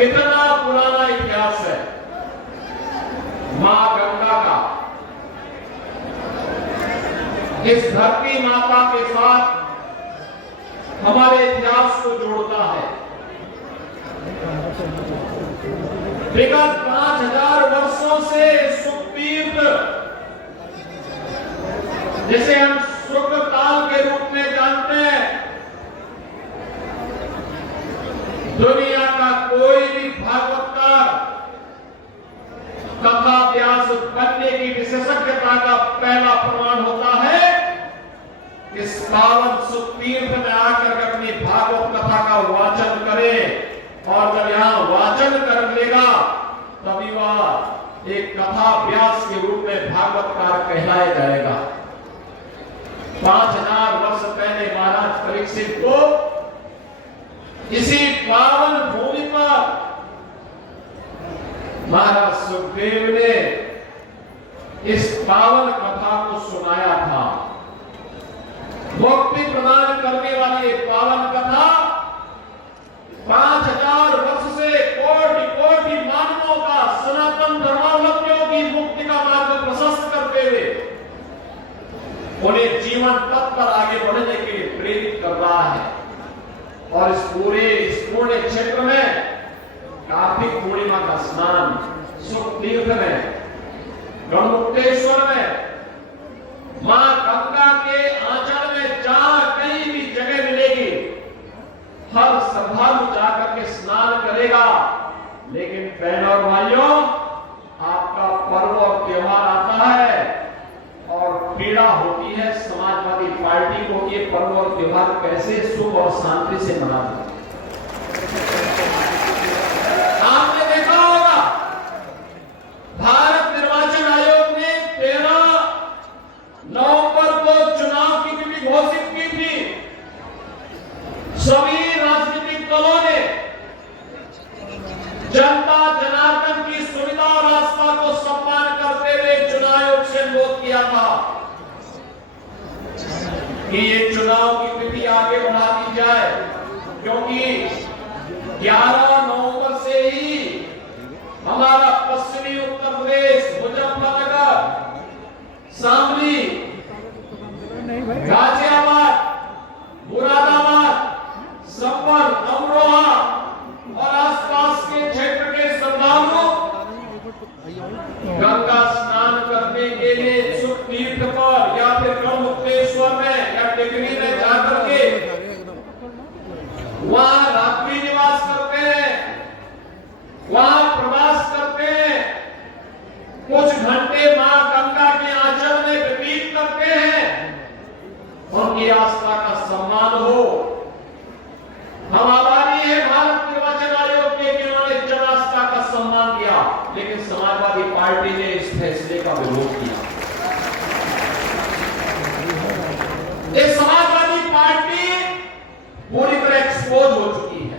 कितना पुराना इतिहास है मां गंगा का। इस धरती माता के साथ हमारे इतिहास को जोड़ता है। विगत 5000 वर्षों से सुखतीर्थ, जिसे हम सुख काल के रूप में जानते हैं, दुनिया का कोई भी भागवतकार कथा व्यास बनने की विशेषज्ञता का पहला प्रमाण होता है इस पावन सुखतीर्थ में आकर अपनी भागवत कथा का वाचन करे, और जब यहां वाचन कर लेगा तभी वह एक कथा व्यास के रूप में भागवतकार कहलाया जाएगा। 5000 वर्ष पहले महाराज परीक्षित को इसी पावन भूमि पर महाराज सुखदेव ने इस पावन कथा को सुनाया था। मुक्ति प्रदान करने वाली पावन कथा 5000 वर्ष से कोटि कोटि मानवों का, सनातन धर्मावलंबियों की मुक्ति का मार्ग प्रशस्त करते हुए उन्हें जीवन पथ पर आगे बढ़ने के लिए प्रेरित कर रहा है। और इस पूर्ण क्षेत्र में कार्तिक पूर्णिमा का स्नान सुखतीर्थ में, गढ़मुक्तेश्वर में, मां गंगा के आंचल में जहां कहीं भी जगह मिलेगी हर श्रद्धालु जाकर के स्नान करेगा। लेकिन बहनों और भाइयों, आपका पर्व और त्योहार आता है और पीड़ा होती है समाजवादी पार्टी को ये पर्व और त्योहार कैसे सुख और शांति से मनाते। आपने देखा होगा भारत निर्वाचन आयोग ने 13 नवंबर को चुनाव की तिथि घोषित की थी। सभी राजनीतिक दलों ने जनता जनार्दन की सुविधा और आस्था को सम्मान करते हुए चुनाव आयोग से अनुरोध किया था कि ये चुनाव की तिथि आगे बढ़ा दी जाए, क्योंकि 11 नवंबर से ही हमारा पश्चिमी उत्तर प्रदेश, मुजफ्फरनगर, शामली, गाजियाबाद, मुरादाबाद, संभल, अमरोहा और आसपास के क्षेत्र के श्रद्धालु गंगा स्नान करने के लिए सुखतीर्थ पर या फिर गढ़मुक्तेश्वर में या टिकरी में जाकर के वहां रात्रि निवास करते हैं, वहां प्रवास करते हैं, कुछ घंटे मां गंगा के आंचल में व्यतीत करते हैं। उनकी आस्था का सम्मान हो। हम आभारी है भारत निर्वाचन आयोग के कि उन्होंने जन आस्था का सम्मान किया, लेकिन समाजवादी पार्टी ने इस फैसले का विरोध किया। ये समाजवादी पार्टी पूरी तरह एक्सपोज हो चुकी है।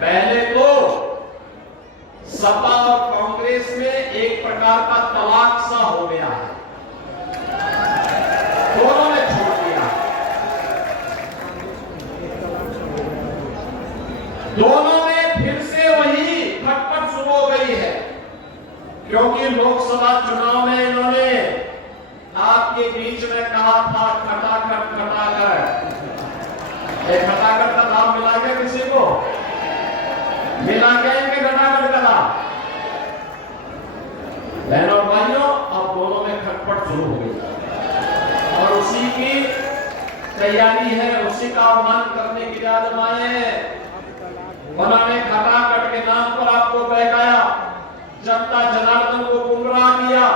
पहले तो सपा और कांग्रेस में एक प्रकार का तलाक सा हो गया है, दोनों ने छोड़ दिया। दोनों में फिर से वही खटपट शुरू हो गई है, क्योंकि लोकसभा चुनाव में इन्होंने आपके बीच में कहा था खटाखट खटाखट। खटाखट का नाम मिला गया किसी को? मिला गया इनके खटाखट का नाम? बहनों और भाइयों, अब दोनों में खटपट शुरू हो गई और उसी की तैयारी है, उसी का आह्वान करने के लिए आजमाए हैं। उन्होंने खटाखट के नाम पर आपको बहकाया, जनता जनार्दन को गुमराह किया,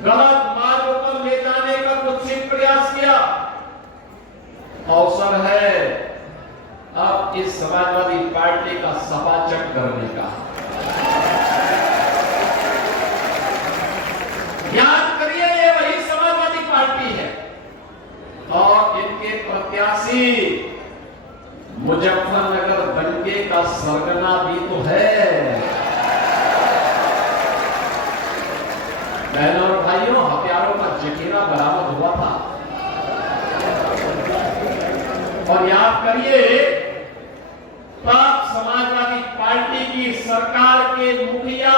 गलत मार्ग पर ले जाने का कुत्सित प्रयास किया। अवसर है अब इस समाजवादी पार्टी का सपाचक करने का। याद करिए, ये वही समाजवादी पार्टी है और इनके प्रत्याशी मुजफ्फरनगर दंगे का सरगना भी तो है। बहनों और भाइयों, हथियारों का जखीरा बरामद हुआ था और याद करिए तब समाजवादी की सरकार के मुखिया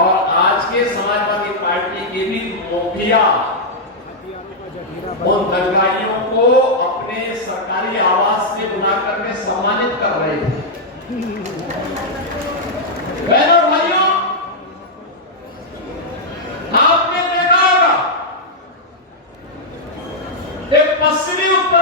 और आज के समाजवादी पार्टी के भी मुखिया उन दंगाइयों को अपने सरकारी आवास से बुला करके सम्मानित कर रहे थे। बहनों और भाइयों, आपने देखा होगा एक पश्चिमी उत्तर